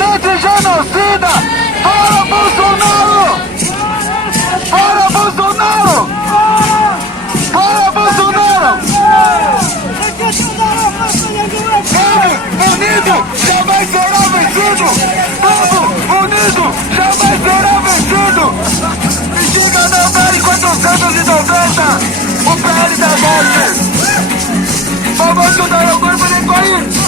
Presidente genocida! Fora Bolsonaro! Fora Bolsonaro! Fora Bolsonaro! Povo unido jamais será vencido! Povo unido jamais será vencido! Me chega na BR-490, o PL da morte! Vamos ajudar o corpo de país!